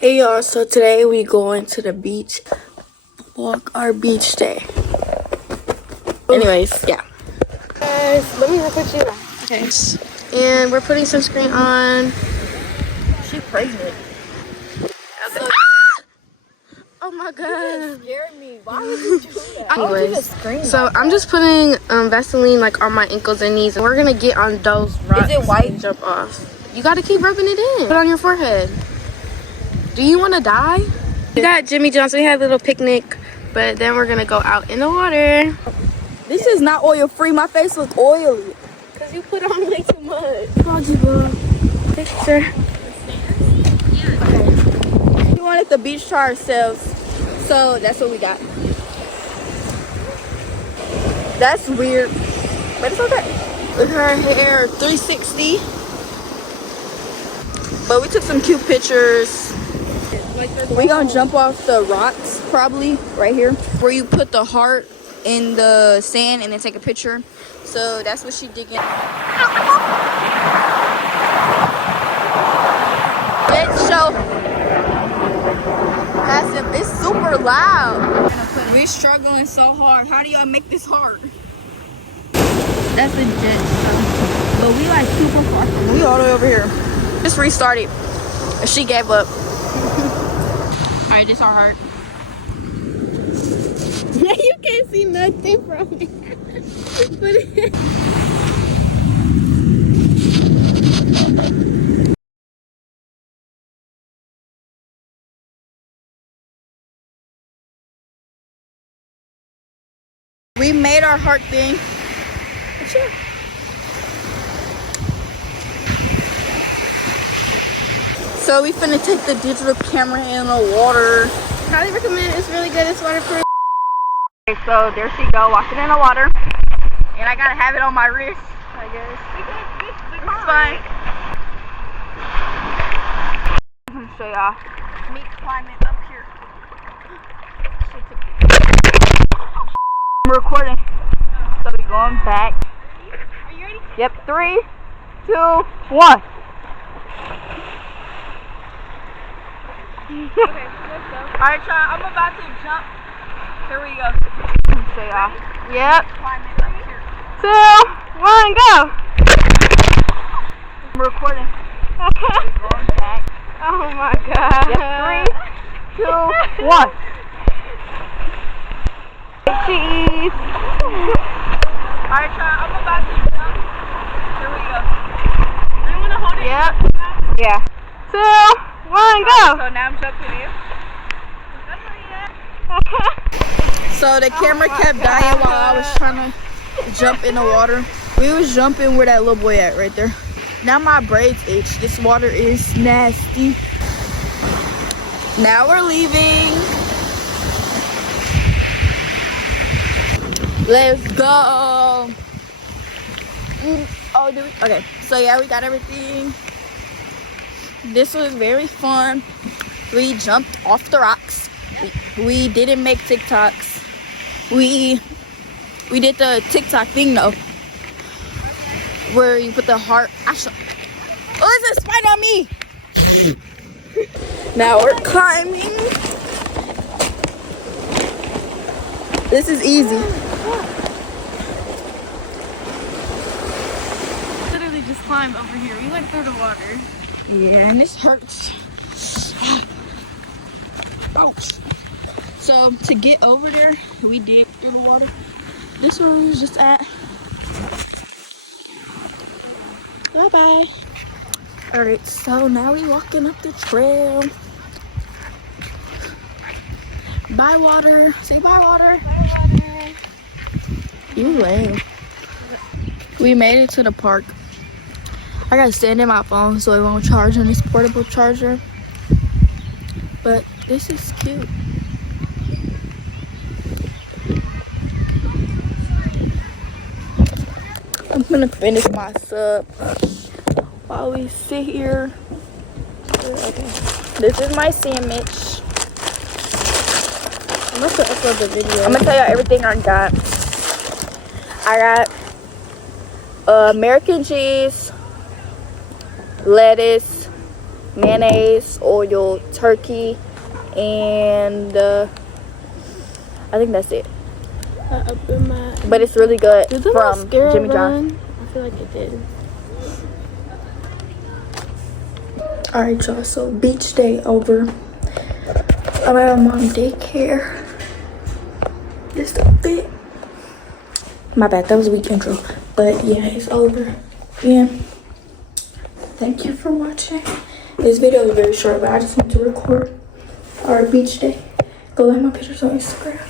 Hey y'all, so today we going to the beach, walk our beach day. Anyways, yeah. Guys, let me put you on. Okay. And we're putting sunscreen on. She's pregnant. Oh my god. You scared me. Why would you do that? Anyways, so I'm just putting Vaseline like on my ankles and knees, and we're gonna get on those rocks. Is it white? And jump off. You gotta keep rubbing it in. Put it on your forehead. Do you want to die? We got Jimmy John's. We had a little picnic, but then we're gonna go out in the water. This is not oil free. My face looks oily. Cause you put on way too much. Picture. Okay. We wanted the beach to ourselves, so that's what we got. That's weird, but it's okay. Look at her hair, 360. But we took some cute pictures. We gonna jump off the rocks probably right here, where you put the heart in the sand and then take a picture. So that's what she digging. Let's show. It's super loud. We're struggling so hard. How do y'all make this hard? That's legit stuff. But we like super far from We all the way over here. Just restarted. She gave up. Alright, this our heart. You can't see nothing from it. We made our heart thing. Sure. So we finna take the digital camera in the water. Highly recommend. It's really good. It's waterproof. Okay, so there she go, walking in the water. And I gotta have it on my wrist, I guess. It's fine. I'm gonna show y'all me climbing up here. I'm recording. So we going back. Are you ready? Yep, 3, 2, 1. Okay, let's go. Alright, y'all, I'm about to jump. Here we go. Let me show y'all. Yep. 2, 1, go. I'm recording. Going back. Oh my god. Yep, 3, 2, 1. Cheese. Alright, y'all, I'm about to jump. Here we go. Do you want to hold it? Yep. Yeah. 2, 1, go. So now I'm jumping in. So the camera kept dying while I was trying to jump in the water. We was jumping where that little boy at right there. Now my braids itch. This water is nasty. Now we're leaving. Let's go. Oh, do we? Okay. So yeah, we got everything. This was very fun. We jumped off the rocks. We didn't make TikToks. We did the TikTok thing though, where you put the heart. Oh, there's a spider on me. Now we're climbing. This is easy. Literally just climb over here. We went through the water. Yeah, and this hurts. Ouch. So to get over there, we dig through the water. This is where we was just at. Bye bye. Alright, so now we walking up the trail. Bye water. Say bye water. Bye, water. You lame. We made it to the park. I gotta stand in my phone so it won't charge on this portable charger. But this is cute. I'm gonna finish my sub while we sit here. Okay. This is my sandwich. I'm about to upload the video. I'm gonna tell y'all everything I got. I got American cheese, lettuce, mayonnaise, oil, turkey, and I think that's it. But it's really good from Jimmy John. I feel like it did. Alright, y'all, so beach day over. I'm at my mom's daycare. Just a bit. My bad, that was a weak intro. But yeah, it's over. Yeah. Thank you for watching. This video is very short, but I just want to record our beach day. Go like my pictures on Instagram.